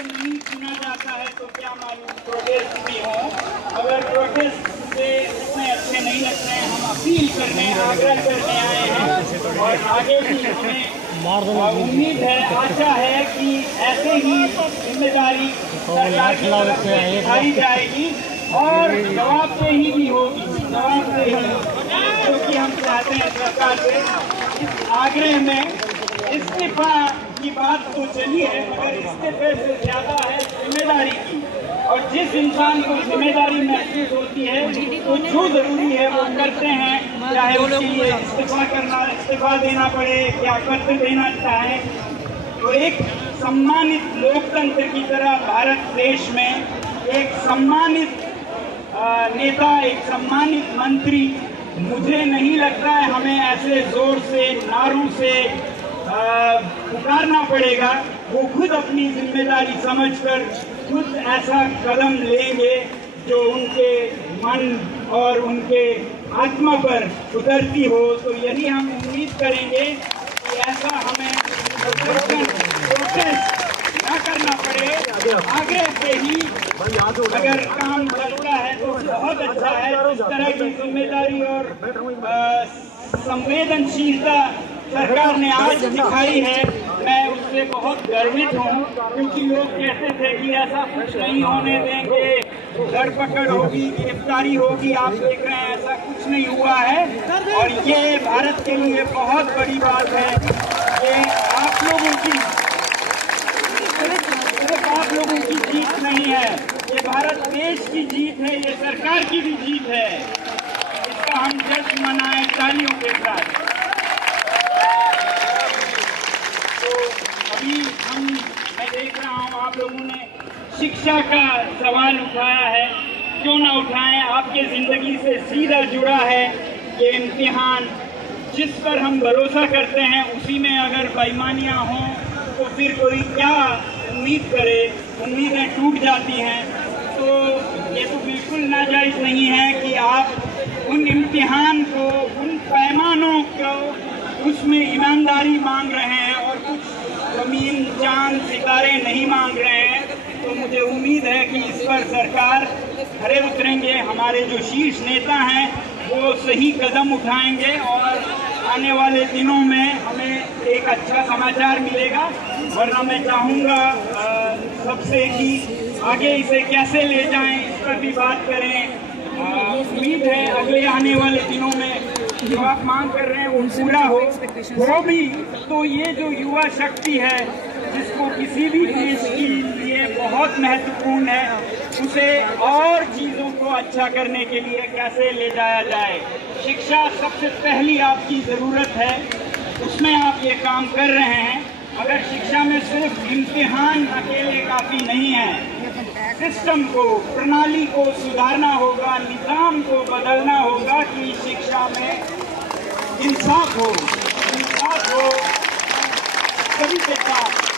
को नहीं सुना जाता है तो क्या मालूम प्रोटेस्ट भी हो। अगर प्रोटेस्ट से इतने अच्छे नहीं लगते हैं, हम अपील करने आग्रह करने आए हैं और आगे भी हमें उम्मीद है, आशा है कि ऐसे ही जिम्मेदारी सरकार की तरफ से दिखाई जाएगी और जवाबदेही भी होगी। जवाबदेही क्योंकि हम चाहते हैं सरकार से इस आग्रह में इस्तीफा की बात तो चली है, मगर इस्तीफे से ज्यादा है जिम्मेदारी की। और जिस इंसान को जिम्मेदारी महसूस होती है तो जो जरूरी है वो करते हैं, चाहे उसके लिए इस्तीफा देना पड़े या पत्र देना चाहे। तो एक सम्मानित लोकतंत्र की तरह भारत देश में एक सम्मानित नेता, एक सम्मानित मंत्री, मुझे नहीं लगता है हमें ऐसे जोर से नारों से पुकारना पड़ेगा। वो खुद अपनी जिम्मेदारी समझकर खुद ऐसा कदम लेंगे जो उनके मन और उनके आत्मा पर उतरती हो। तो यही हम उम्मीद करेंगे कि ऐसा हमें प्रोटेस्ट न करना पड़े, आगे से ही अगर काम चलता है तो बहुत अच्छा है। इस तरह की जिम्मेदारी और संवेदनशीलता सरकार ने आज दिखाई है, मैं उससे बहुत गर्वित हूँ। क्योंकि लोग कहते थे कि ऐसा कुछ नहीं होने देंगे, धरपकड़ होगी, गिरफ्तारी होगी, आप देख रहे हैं ऐसा कुछ नहीं हुआ है। और ये भारत के लिए बहुत बड़ी बात है। ये आप लोगों की, सिर्फ आप लोगों की जीत नहीं है, ये भारत देश की जीत है, ये सरकार की भी जीत है। इसका हम जश्न मनाएं तालियों के साथ। तो अभी मैं देख रहा हूँ आप लोगों ने शिक्षा का सवाल उठाया है, क्यों ना उठाएं, आपके जिंदगी से सीधा जुड़ा है ये इम्तिहान। जिस पर हम भरोसा करते हैं उसी में अगर बेईमानियां हों तो फिर कोई क्या उम्मीद करे, उम्मीदें टूट जाती हैं। तो ये तो बिल्कुल नाजायज नहीं है कि आप उन इम्तिहान को, उन पैमानों को, उसमें ईमानदारी मांग रहे हैं और कुछ जमीन चांद सितारे नहीं मांग रहे हैं। तो मुझे उम्मीद है कि इस पर सरकार खरे उतरेंगे, हमारे जो शीर्ष नेता हैं वो सही कदम उठाएंगे और आने वाले दिनों में हमें एक अच्छा समाचार मिलेगा। वरना मैं चाहूँगा सबसे कि आगे इसे कैसे ले जाएं, इस पर भी बात करें। उम्मीद है अगले आने वाले दिनों में जो आप मांग कर रहे हैं वो पूरा हो भी। तो ये जो युवा शक्ति है जिसको किसी भी देश के लिए बहुत महत्वपूर्ण है, उसे और चीज़ों को अच्छा करने के लिए कैसे ले जाया जाए। शिक्षा सबसे पहली आपकी ज़रूरत है, उसमें आप ये काम कर रहे हैं। मगर शिक्षा में सिर्फ इम्तिहान अकेले काफ़ी नहीं है। सिस्टम को, प्रणाली को सुधारना होगा, निज़ाम को बदलना होगा कि शिक्षा में इंसाफ हो सभी के साथ।